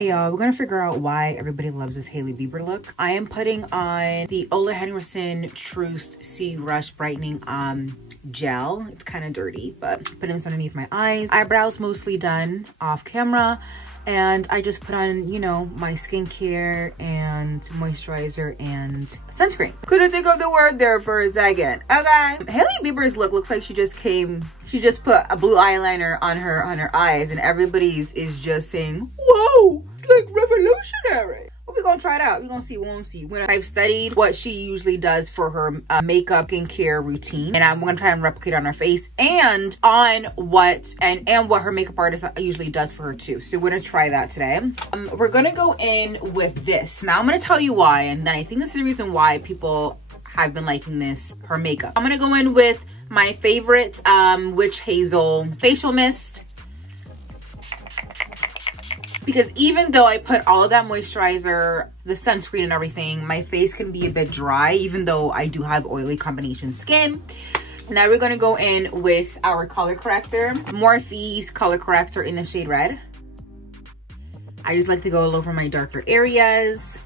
Hey y'all, we're gonna figure out why everybody loves this Hailey Bieber look. I am putting on the Ole Henriksen Truth C Rush Brightening gel. It's kind of dirty, but putting this underneath my eyes. Eyebrows mostly done off camera. And I just put on, you know, my skincare and moisturizer and sunscreen. Couldn't think of the word there for a second. Okay. Hailey Bieber's look looks like she just put a blue eyeliner on her eyes, and everybody's is just saying, whoa, it's like revolutionary. But we're gonna try it out. We're gonna see, we won't see. When I've studied what she usually does for her makeup skincare routine, and I'm gonna try and replicate on her face and on what her makeup artist usually does for her too. So we're gonna try that today. We're gonna go in with this. Now I'm gonna tell you why, and then I think this is the reason why people have been liking her makeup. I'm gonna go in with my favorite Witch Hazel facial mist, because even though I put all of that moisturizer, the sunscreen and everything, my face can be a bit dry, even though I do have oily combination skin. Now we're gonna go in with our color corrector, Morphe's color corrector in the shade Red. I just like to go all over my darker areas.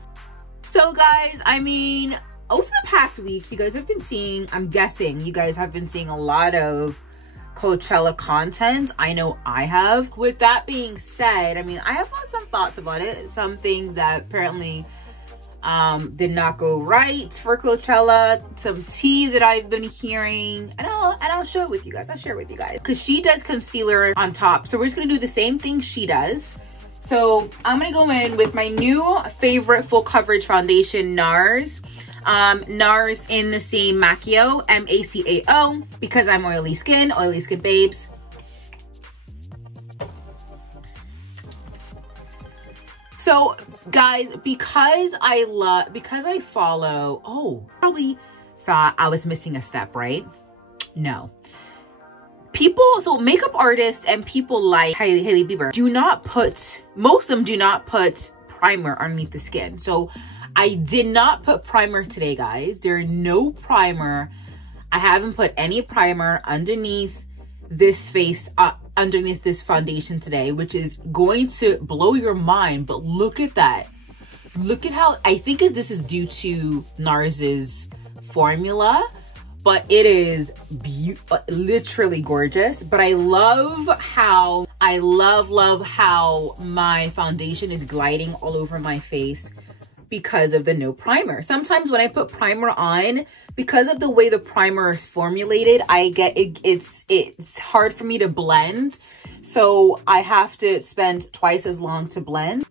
So guys, I mean, over the past week, you guys have been seeing, I'm guessing you guys have been seeing a lot of Coachella content. I know I have. With that being said, I mean, I have some thoughts about it. Some things that apparently did not go right for Coachella. Some tea that I've been hearing, and I'll show it with you guys. I'll share it with you guys. Because she does concealer on top. So we're just gonna do the same thing she does. So I'm gonna go in with my new favorite full coverage foundation, NARS. NARS in the same Macchio, M-A-C-A-O, because I'm oily skin babes. So guys, because I follow, oh, probably thought I was missing a step, right? No. So makeup artists and people like Hailey Bieber most of them do not put primer underneath the skin. So I did not put primer today, guys. There's no primer. I haven't put any primer underneath this face, underneath this foundation today, which is going to blow your mind. But look at that. Look at how, I think this is due to NARS's formula, but it is literally gorgeous. But I love how my foundation is gliding all over my face because of the no primer. Sometimes when I put primer on, because of the way the primer is formulated, I get it's hard for me to blend. So I have to spend twice as long to blend.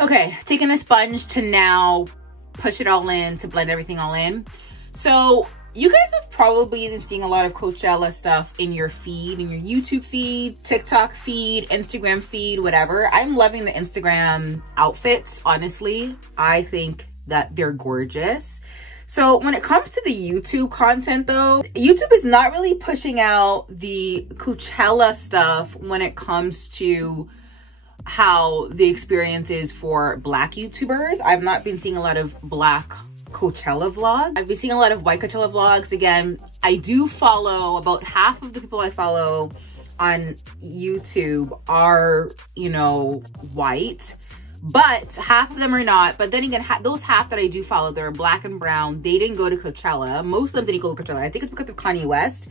Okay, taking a sponge to now push it all in, to blend everything all in. So you guys have probably been seeing a lot of Coachella stuff in your feed, in your YouTube feed, TikTok feed, Instagram feed, whatever. I'm loving the Instagram outfits, honestly. I think that they're gorgeous. So when it comes to the YouTube content though, YouTube is not really pushing out the Coachella stuff when it comes to how the experience is for Black YouTubers. I've not been seeing a lot of Black Coachella vlogs. I've been seeing a lot of white Coachella vlogs. Again, I do follow, about half of the people I follow on YouTube are, you know, white, but half of them are not. But then again, those half that I do follow, they're Black and brown. They didn't go to Coachella. Most of them didn't go to Coachella. I think it's because of Kanye West.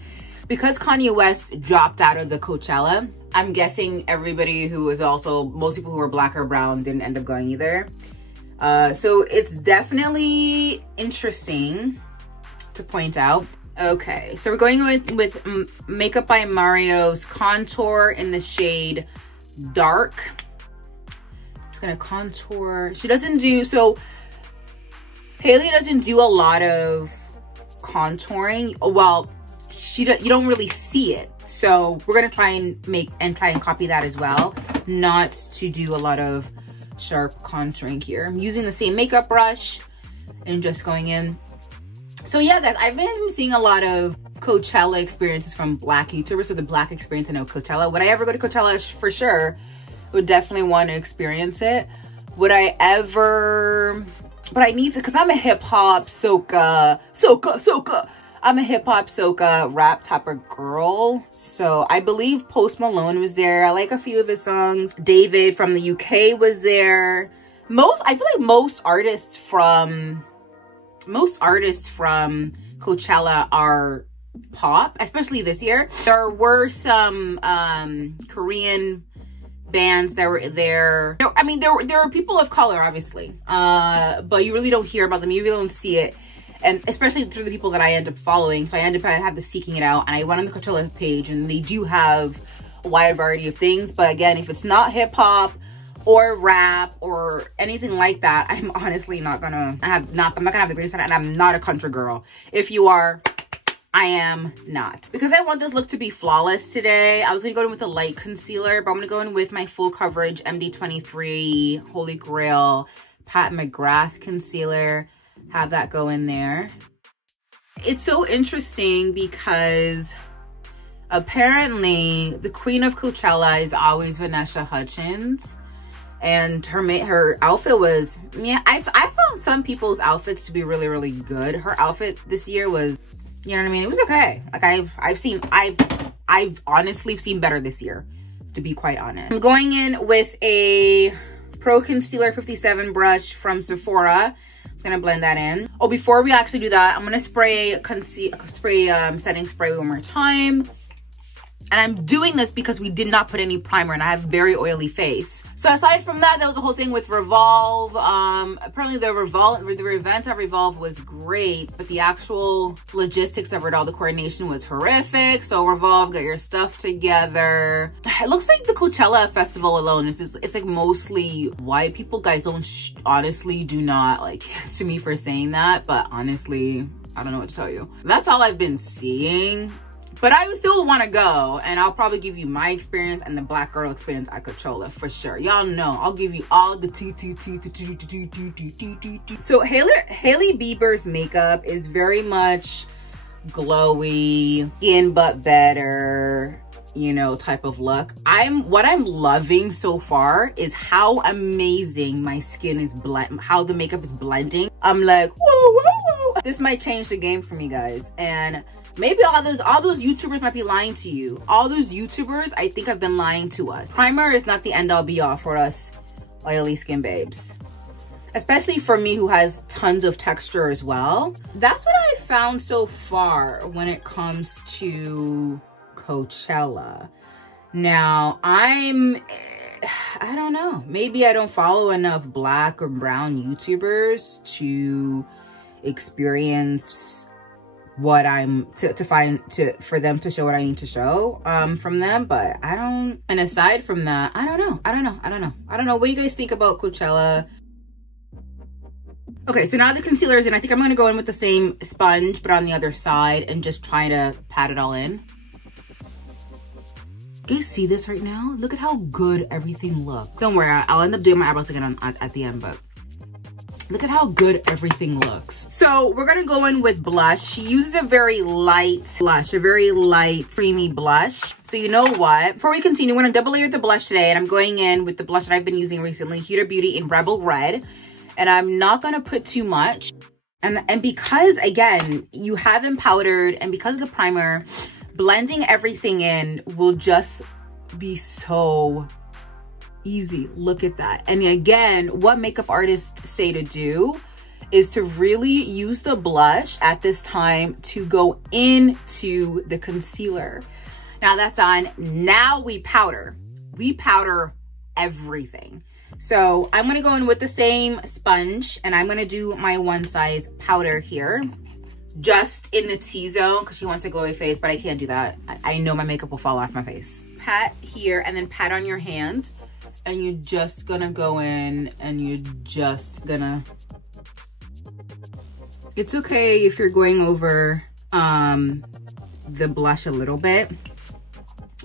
Because Kanye West dropped out of the Coachella, I'm guessing everybody who was also, most people who were Black or brown didn't end up going either. So it's definitely interesting to point out. Okay, so we're going with Makeup by Mario's contour in the shade Dark. I'm just gonna contour. She doesn't do, so Hailey doesn't do a lot of contouring. Well, you don't really see it. So we're gonna try and copy that as well. Not to do a lot of sharp contouring here. I'm using the same makeup brush and just going in. So yeah, guys, I've been seeing a lot of Coachella experiences from Black YouTubers. So the Black experience, I know Coachella. Would I ever go to Coachella? For sure. Would definitely want to experience it. Would I ever, but I need to, because I'm a hip hop soca. I'm a hip hop, soca, rap type of girl. So I believe Post Malone was there. I like a few of his songs. David from the UK was there. I feel like most artists from Coachella are pop, especially this year. There were some Korean bands that were there. I mean, there were people of color, obviously, but you really don't hear about them. You really don't see it, and especially through the people that I end up following. So I have to seeking it out, and I went on the Coachella page, and they do have a wide variety of things. But again, if it's not hip hop or rap or anything like that, I'm honestly not gonna. I'm not gonna have the greatest time, and I'm not a country girl. If you are, I am not. Because I want this look to be flawless today, I was gonna go in with a light concealer, but I'm gonna go in with my full coverage MD23 Holy Grail Pat McGrath concealer. Have that go in there. It's so interesting because apparently the queen of Coachella is always Vanessa Hudgens. And her outfit was, yeah, I found some people's outfits to be really, really good. Her outfit this year was, you know what I mean? It was okay. Like I've honestly seen better this year, to be quite honest. I'm going in with a Pro Concealer 57 brush from Sephora. I'm gonna blend that in. Oh, before we actually do that, I'm gonna spray setting spray one more time. And I'm doing this because we did not put any primer and I have very oily face. So aside from that, was the whole thing with Revolve. Apparently the event at Revolve was great, but the actual logistics of it all, the coordination was horrific. So Revolve, get your stuff together. It looks like the Coachella festival alone it's like mostly white people. Guys, honestly do not like to me for saying that, but honestly, I don't know what to tell you. That's all I've been seeing. But I still want to go, and I'll probably give you my experience and the black girl experience at Coachella for sure. Y'all know I'll give you all the tea. So Hailey Bieber's makeup is very much glowy, skin but better, you know, type of look. What I'm loving so far is how amazing my skin is how the makeup is blending. I'm like, whoa, whoa, whoa. This might change the game for me, guys, and maybe all those YouTubers might be lying to you. All those YouTubers, I think, have been lying to us. Primer is not the end-all be-all for us oily skin babes. Especially for me who has tons of texture as well. That's what I found so far when it comes to Coachella. Now, I don't know. Maybe I don't follow enough black or brown YouTubers to experience what for them to show what I need to show from them, but I don't. And aside from that, I don't know what you guys think about Coachella. Okay, so now the concealer is in. I think I'm gonna go in with the same sponge but on the other side and just try to pat it all in. You guys see this right now? Look at how good everything looks. Don't worry, I'll end up doing my eyebrows again at the end, but look at how good everything looks. So we're gonna go in with blush. She uses a very light blush, a very light creamy blush. So you know what? Before we continue, we're gonna double layer the blush today, and I'm going in with the blush that I've been using recently, Huda Beauty in Rebel Red. And I'm not gonna put too much. And because, again, you haven't powdered, and because of the primer, blending everything in will just be so easy. Look at that. And again, what makeup artists say to do is to really use the blush at this time to go into the concealer. Now that's on. Now we powder. We powder everything. So I'm going to go in with the same sponge, and I'm going to do my one size powder here, just in the T-zone, because she wants a glowy face, but I can't do that. I know my makeup will fall off my face. Pat here, and then pat on your hand. And you're just gonna go in and you're just gonna, it's okay if you're going over the blush a little bit,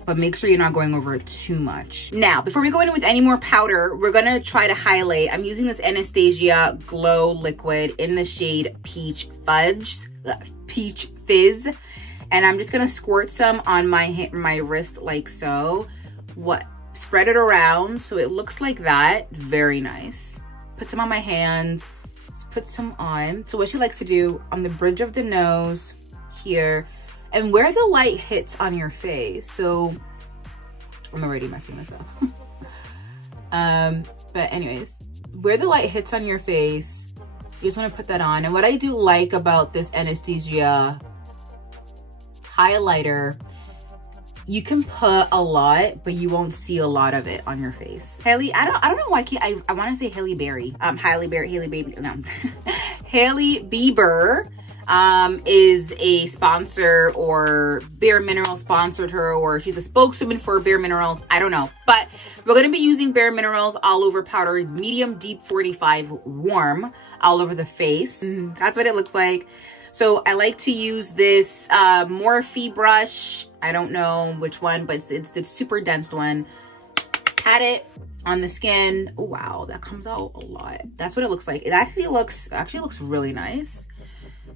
but make sure you're not going over it too much. Now, before we go in with any more powder, we're gonna try to highlight. I'm using this Anastasia Glow Liquid in the shade Peach Fizz. And I'm just gonna squirt some on my wrist like so. Spread it around so it looks like that. Very nice. Put some on my hand. Just put some on. So what she likes to do on the bridge of the nose here, and where the light hits on your face. So I'm already messing this up. But anyways, where the light hits on your face, you just want to put that on. And what I do like about this Anastasia highlighter, you can put a lot, but you won't see a lot of it on your face. Hailey, I don't know why I want to say Hailey Berry. Hailey Baby, no. Hailey Bieber is a sponsor, or Bare Minerals sponsored her, or she's a spokeswoman for Bare Minerals. I don't know, but we're going to be using Bare Minerals all over powder, medium deep 45 warm all over the face. That's what it looks like. So I like to use this Morphe brush. I don't know which one, but it's the super dense one. Pat it on the skin. Oh, wow, that comes out a lot. That's what it looks like. It actually looks really nice.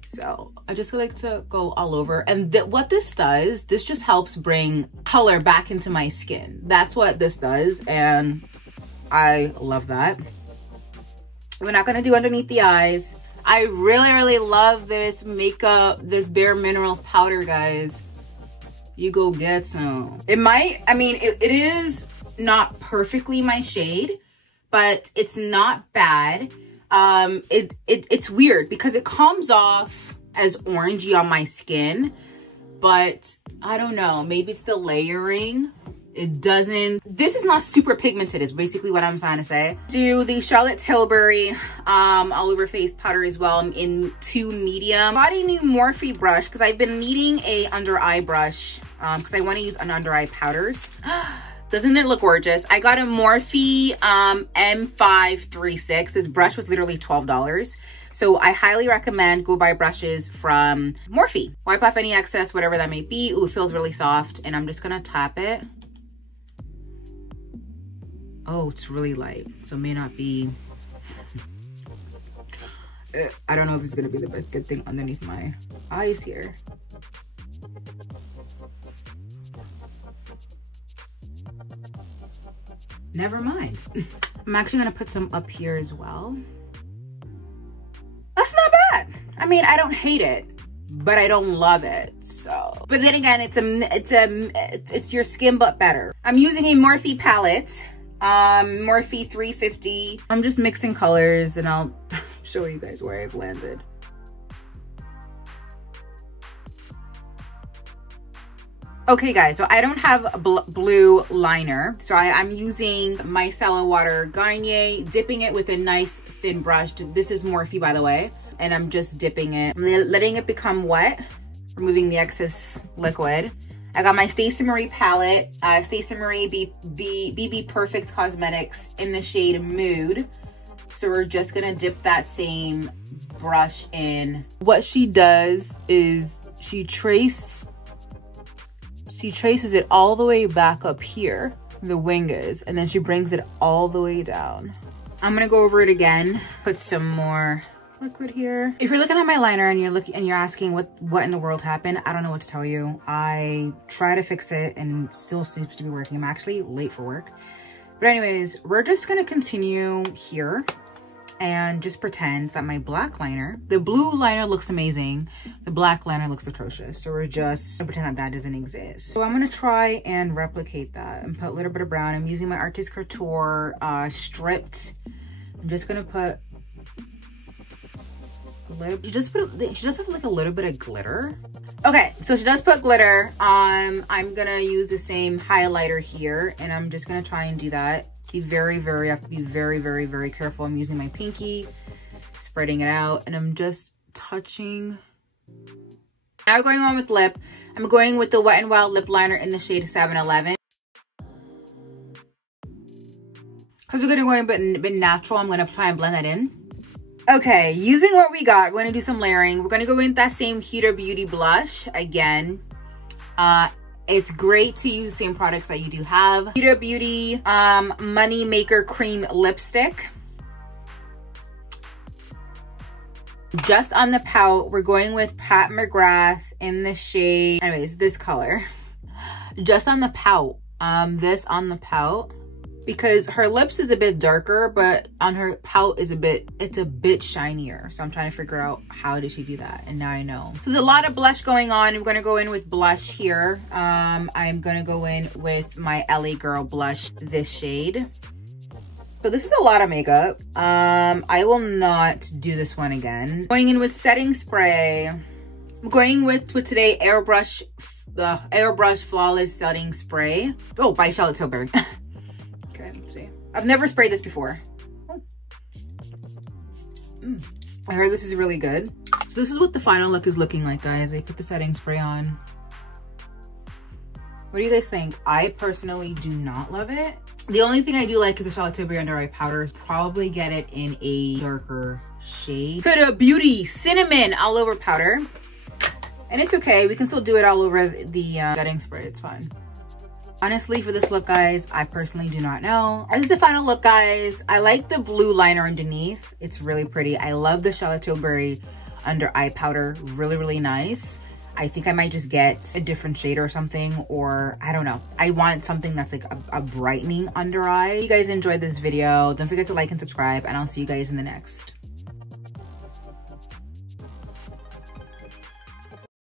So I just like to go all over. And what this does, this just helps bring color back into my skin. That's what this does, and I love that. We're not gonna do underneath the eyes. I really love this makeup, this Bare Minerals powder, guys. You go get some. It might, I mean, it is not perfectly my shade, but it's not bad. It's weird because it comes off as orangey on my skin, but I don't know, maybe it's the layering. It doesn't, this is not super pigmented is basically what I'm trying to say. Do the Charlotte Tilbury all over face powder as well in 2 medium. Bought a new Morphe brush because I've been needing a under eye brush because I want to use an under eye powders. Doesn't it look gorgeous? I got a Morphe M536. This brush was literally $12. So I highly recommend go buy brushes from Morphe. Wipe off any excess, whatever that may be. Ooh, it feels really soft. And I'm just gonna tap it. Oh, it's really light. So it may not be, I don't know if it's gonna be the best good thing underneath my eyes here. Never mind. I'm actually gonna put some up here as well. That's not bad. I mean, I don't hate it, but I don't love it. So, but then again, it's your skin but better. I'm using a Morphe palette, Morphe 350. I'm just mixing colors and I'll show you guys where I've landed. Okay guys, so I don't have blue liner. So I'm using micellar water Garnier, dipping it with a nice thin brush. This is Morphe, by the way. And I'm just dipping it, letting it become wet, removing the excess liquid. I got my Stacey Marie palette, Stacey Marie BB Perfect Cosmetics in the shade Mood. So we're just gonna dip that same brush in. What she does is she traces it all the way back up here, the wing is, and then she brings it all the way down. I'm gonna go over it again, put some more liquid here. If you're looking at my liner and you're asking what in the world happened, I don't know what to tell you. I try to fix it and it still seems to be working. I'm actually late for work. But anyways, we're just gonna continue here and just pretend that my black liner, the blue liner looks amazing, the black liner looks atrocious. So we're just gonna pretend that doesn't exist. So I'm gonna try and replicate that and put a little bit of brown. I'm using my Artist Couture stripped. I'm just gonna put a little, she does have like a little bit of glitter. Okay, so she does put glitter. I'm gonna use the same highlighter here and I'm just gonna try and do that. I have to be very careful. I'm using my pinky, spreading it out, and I'm just touching. Now we're going on with lip. I'm going with the Wet n Wild lip liner in the shade 711. Because we're gonna go a bit natural, I'm gonna try and blend that in. Okay, using what we got, we're gonna do some layering. We're gonna go in that same Huda Beauty blush again. It's great to use the same products that you do have. Huda Beauty Money Maker Cream Lipstick. Just on the pout, we're going with Pat McGrath in the shade, anyways, this color. Just on the pout, this on the pout. because her lips is a bit darker, but on her pout is it's a bit shinier. So I'm trying to figure out how did she do that, and now I know. So there's a lot of blush going on. I'm gonna go in with blush here. I'm gonna go in with my LA Girl blush, this shade. So this is a lot of makeup. I will not do this one again. Going in with setting spray. I'm going with today Airbrush, the Airbrush Flawless Setting Spray. Oh, by Charlotte Tilbury. Okay, let's see. I've never sprayed this before. Oh. I heard this is really good. So this is what the final look is looking like, guys. I put the setting spray on. What do you guys think? I personally do not love it. The only thing I do like is the Charlotte Tilbury under eye powders. Probably get it in a darker shade. Huda Beauty Cinnamon all over powder. And it's okay, we can still do it all over the setting spray, it's fine. Honestly, for this look, guys, I personally do not know. This is the final look, guys. I like the blue liner underneath. It's really pretty. I love the Charlotte Tilbury under eye powder, really, really nice. I think I might just get a different shade or something, or I don't know. I want something that's like a brightening under eye. If you guys enjoyed this video, don't forget to like and subscribe, and I'll see you guys in the next.